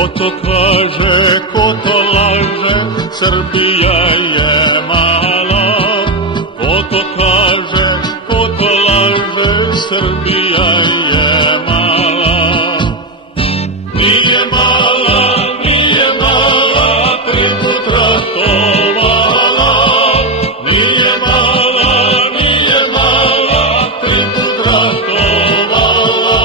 Ko to kaže, ko to laže, Srbija je mala. Ko to kaže, ko to laže, Srbija je mala. Nije mala, nije mala, 3 put ratovala. Nije mala, nije mala, 3 put ratovala.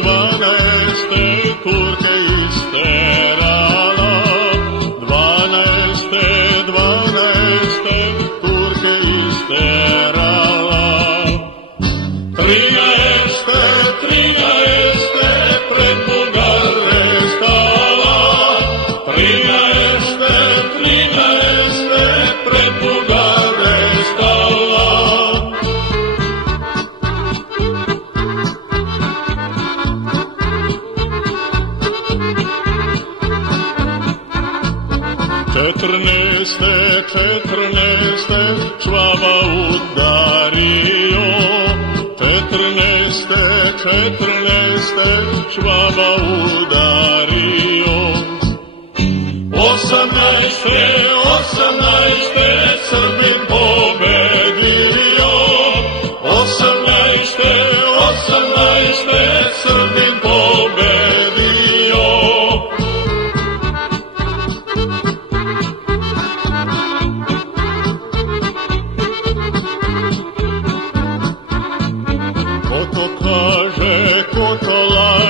Dvanaeste Turke isterala, 12. Turke isterala. 13. pred Bugare stala, 13. pred Bugare stala. Četrnaeste Čvaba udario, 14. Čvaba udario. 18. Srbin pobedio, 18. Srbin pobedio. Ko to kaže, ko to laže,